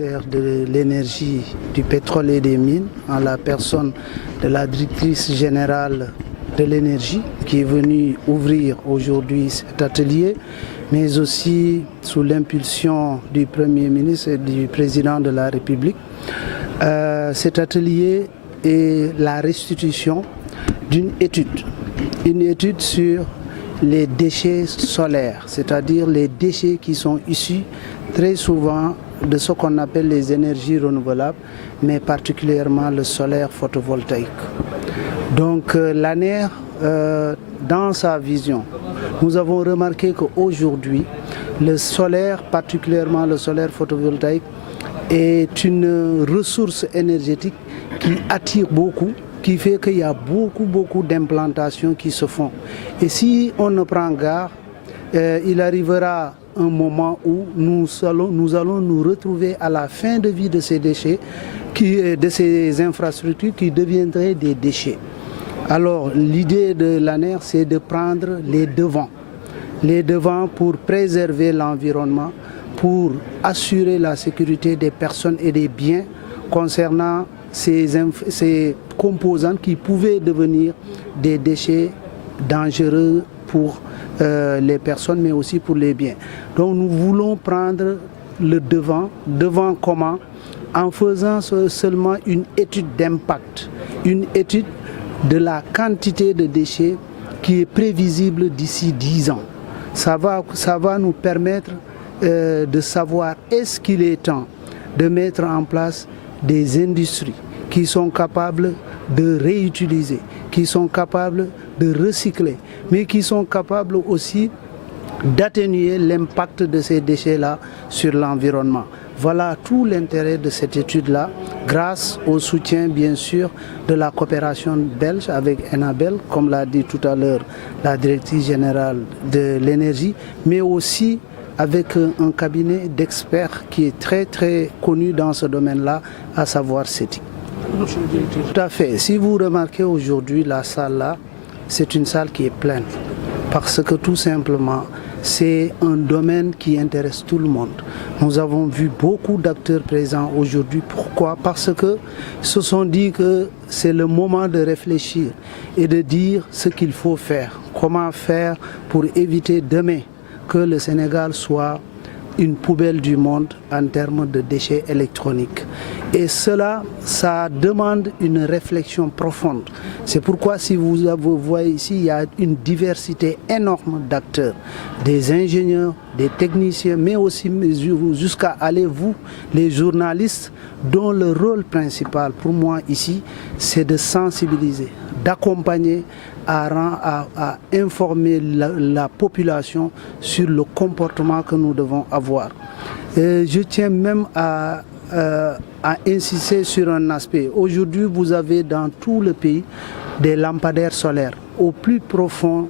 ministère de l'énergie, du pétrole et des mines, en la personne de la directrice générale de l'énergie qui est venue ouvrir aujourd'hui cet atelier, mais aussi sous l'impulsion du Premier ministre et du Président de la République. Cet atelier est la restitution d'une étude sur les déchets solaires, c'est-à-dire les déchets qui sont issus très souvent de ce qu'on appelle les énergies renouvelables, mais particulièrement le solaire photovoltaïque. Donc l'ANER, dans sa vision, nous avons remarqué qu'aujourd'hui, le solaire, particulièrement le solaire photovoltaïque, est une ressource énergétique qui attire beaucoup, qui fait qu'il y a beaucoup d'implantations qui se font. Et si on ne prend garde, il arrivera un moment où nous allons nous retrouver à la fin de vie de ces déchets, de ces infrastructures qui deviendraient des déchets. Alors l'idée de l'ANER, c'est de prendre les devants pour préserver l'environnement, pour assurer la sécurité des personnes et des biens concernant ces composantes qui pouvaient devenir des déchets dangereux pour les personnes, mais aussi pour les biens. Donc nous voulons prendre le devant comment? En faisant seulement une étude d'impact, une étude de la quantité de déchets qui est prévisible d'ici 10 ans. Ça va nous permettre de savoir est-ce qu'il est temps de mettre en place des industries qui sont capables de réutiliser, qui sont capables de recycler, mais qui sont capables aussi d'atténuer l'impact de ces déchets-là sur l'environnement. Voilà tout l'intérêt de cette étude-là, grâce au soutien bien sûr de la coopération belge avec Enabel, comme l'a dit tout à l'heure la directrice générale de l'énergie, mais aussi avec un cabinet d'experts qui est très connu dans ce domaine-là, à savoir CETI. Tout à fait. Si vous remarquez aujourd'hui la salle là, c'est une salle qui est pleine, parce que tout simplement, c'est un domaine qui intéresse tout le monde. Nous avons vu beaucoup d'acteurs présents aujourd'hui. Pourquoi? Parce que se sont dit que c'est le moment de réfléchir et de dire ce qu'il faut faire. Comment faire pour éviter demain que le Sénégal soit une poubelle du monde en termes de déchets électroniques. Et cela, ça demande une réflexion profonde. C'est pourquoi si vous voyez ici, il y a une diversité énorme d'acteurs, des ingénieurs, des techniciens, mais aussi jusqu'à aller vous, les journalistes, dont le rôle principal pour moi ici, c'est de sensibiliser, d'accompagner, à informer la population sur le comportement que nous devons avoir. Et je tiens même à insister sur un aspect. Aujourd'hui, vous avez dans tout le pays des lampadaires solaires. Au plus profond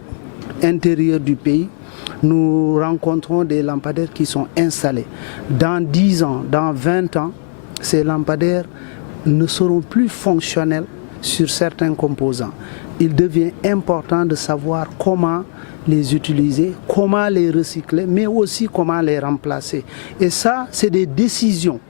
intérieur du pays, nous rencontrons des lampadaires qui sont installés. Dans 10 ans, dans 20 ans, ces lampadaires ne seront plus fonctionnels sur certains composants. Il devient important de savoir comment les utiliser, comment les recycler, mais aussi comment les remplacer. Et ça, c'est des décisions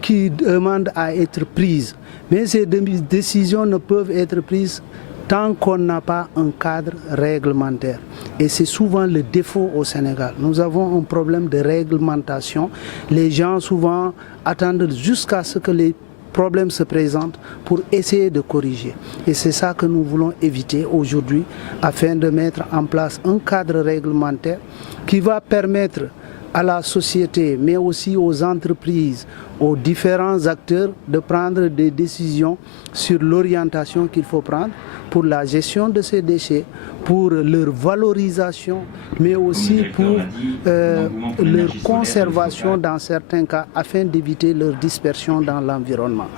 qui demandent à être prises. Mais ces décisions ne peuvent être prises tant qu'on n'a pas un cadre réglementaire. Et c'est souvent le défaut au Sénégal. Nous avons un problème de réglementation. Les gens souvent attendent jusqu'à ce que les problèmes se présentent pour essayer de corriger. Et c'est ça que nous voulons éviter aujourd'hui afin de mettre en place un cadre réglementaire qui va permettre à la société, mais aussi aux entreprises, aux différents acteurs de prendre des décisions sur l'orientation qu'il faut prendre pour la gestion de ces déchets, pour leur valorisation, mais aussi pour leur conservation dans certains cas, afin d'éviter leur dispersion dans l'environnement.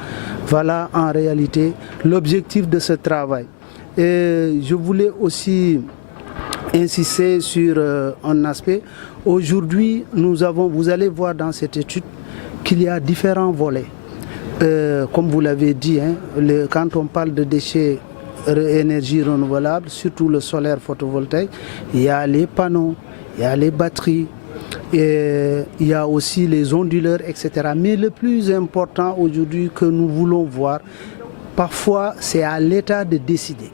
Voilà en réalité l'objectif de ce travail. Et je voulais aussi insister sur un aspect. Aujourd'hui, vous allez voir dans cette étude qu'il y a différents volets. Comme vous l'avez dit, quand on parle de déchets énergie renouvelable, surtout le solaire photovoltaïque, il y a les panneaux, il y a les batteries, Et il y a aussi les onduleurs, etc. Mais le plus important aujourd'hui que nous voulons voir, parfois c'est à l'État de décider.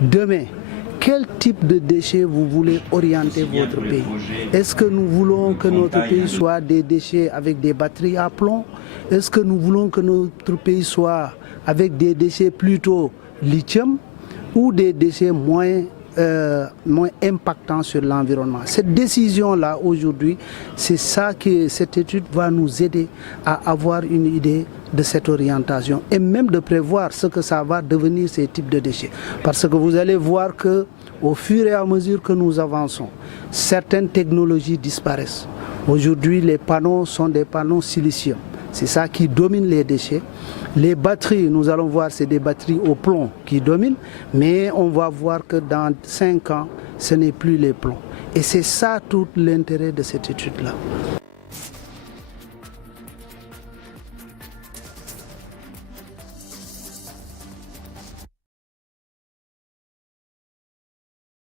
Demain, quel type de déchets vous voulez orienter votre pays? Est-ce que nous voulons que notre pays soit des déchets avec des batteries à plomb? Est-ce que nous voulons que notre pays soit avec des déchets plutôt lithium ou des déchets moins impactants sur l'environnement? Cette décision-là, aujourd'hui, c'est ça que cette étude va nous aider à avoir une idée de cette orientation et même de prévoir ce que ça va devenir ces types de déchets. Parce que vous allez voir que au fur et à mesure que nous avançons, certaines technologies disparaissent. Aujourd'hui, les panneaux sont des panneaux silicium. C'est ça qui domine les déchets. Les batteries, nous allons voir, c'est des batteries au plomb qui dominent, mais on va voir que dans 5 ans, ce n'est plus les plombs. Et c'est ça tout l'intérêt de cette étude-là.